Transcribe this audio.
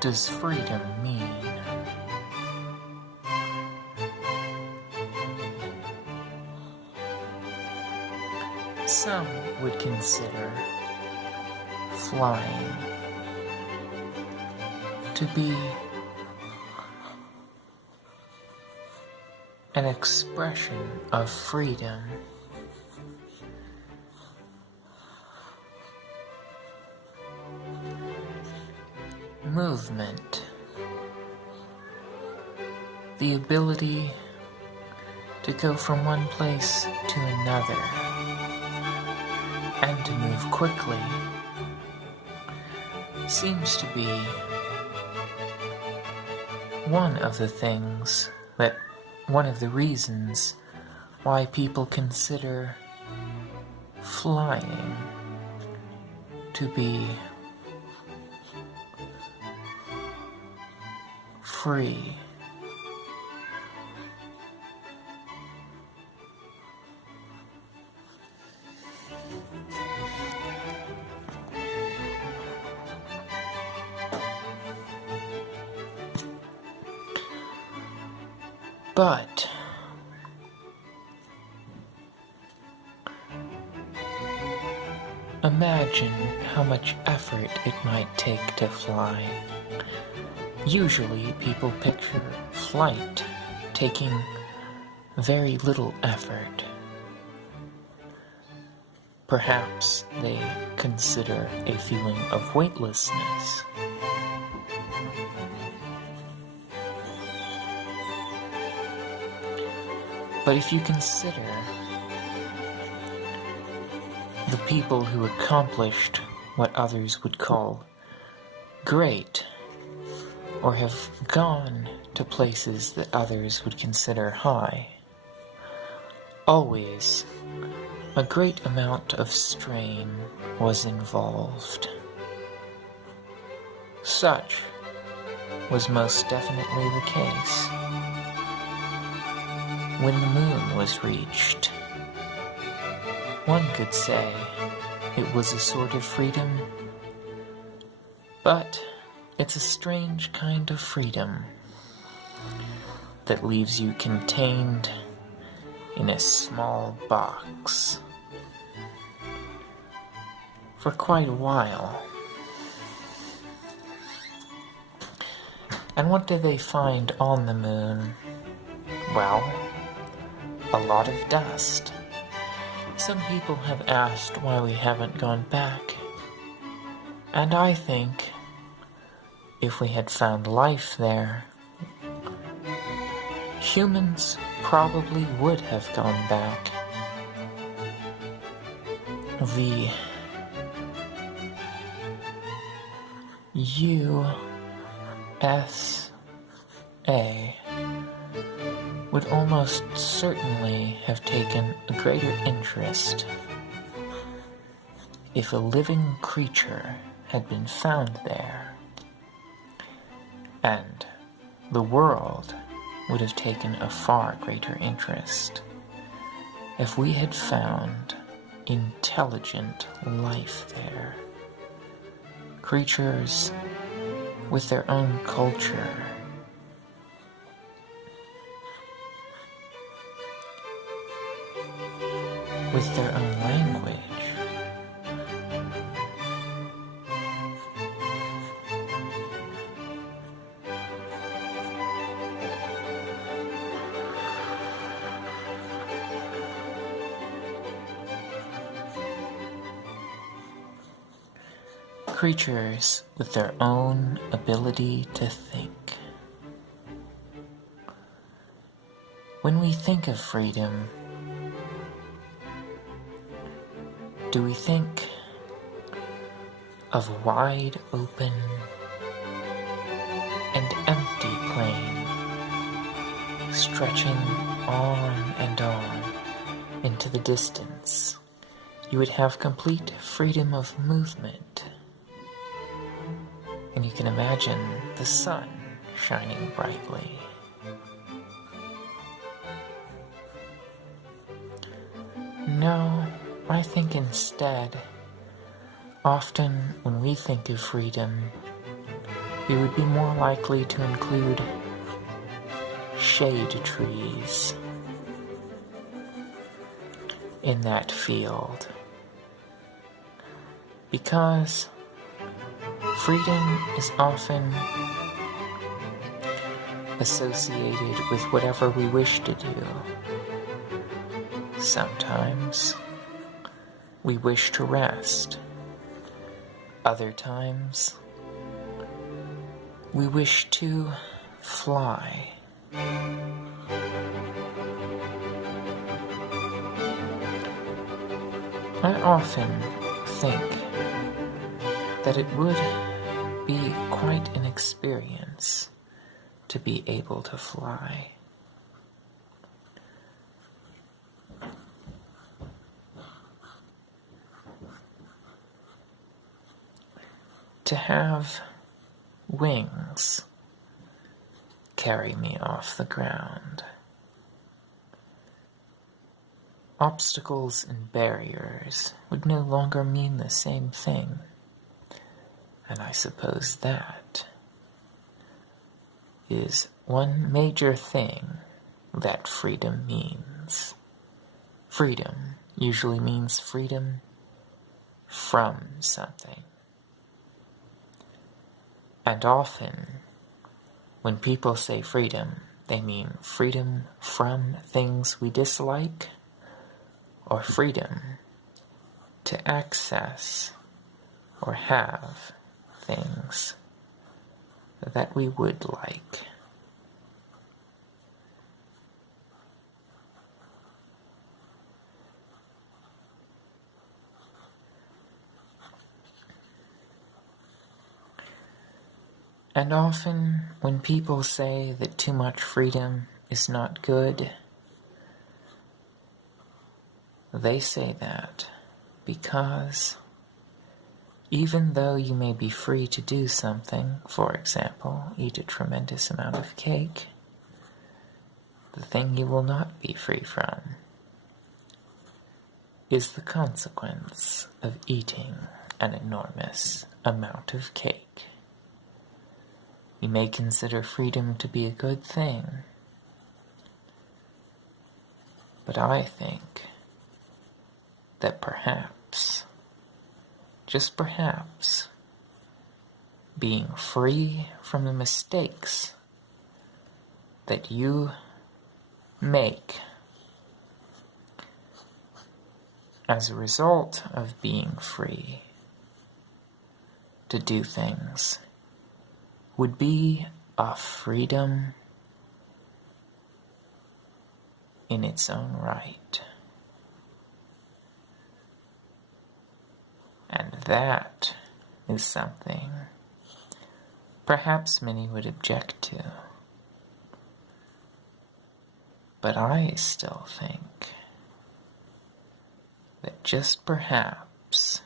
does freedom mean? Some would consider flying to be an expression of freedom. Movement, the ability to go from one place to another and to move quickly, seems to be one of the reasons why people consider flying to be free. But imagine how much effort it might take to fly. Usually people picture flight taking very little effort. Perhaps they consider a feeling of weightlessness. But if you consider the people who accomplished what others would call great, or have gone to places that others would consider high, always a great amount of strain was involved. Such was most definitely the case when the moon was reached. One could say it was a sort of freedom, but it's a strange kind of freedom that leaves you contained in a small box for quite a while. And what do they find on the moon? Well, a lot of dust. Some people have asked why we haven't gone back, and I think if we had found life there, humans probably would have gone back. The USA would almost certainly have taken a greater interest if a living creature had been found there, and the world would have taken a far greater interest if we had found intelligent life there, creatures with their own culture, with their own language. Creatures with their own ability to think. When we think of freedom, do we think of wide open and empty plain, stretching on and on into the distance? You would have complete freedom of movement. And you can imagine the sun shining brightly. No, I think instead, often when we think of freedom, we would be more likely to include shade trees in that field, because freedom is often associated with whatever we wish to do. Sometimes we wish to rest. Other times we wish to fly. I often think that it would be quite an experience to be able to fly. To have wings carry me off the ground. Obstacles and barriers would no longer mean the same thing, and I suppose that is one major thing that freedom means. Freedom usually means freedom from something. And often, when people say freedom, they mean freedom from things we dislike, or freedom to access or have things that we would like. And often, when people say that too much freedom is not good, they say that because even though you may be free to do something, for example, eat a tremendous amount of cake, the thing you will not be free from is the consequence of eating an enormous amount of cake. You may consider freedom to be a good thing, but I think that perhaps, just perhaps, being free from the mistakes that you make as a result of being free to do things would be a freedom in its own right. And that is something perhaps many would object to. But I still think that just perhaps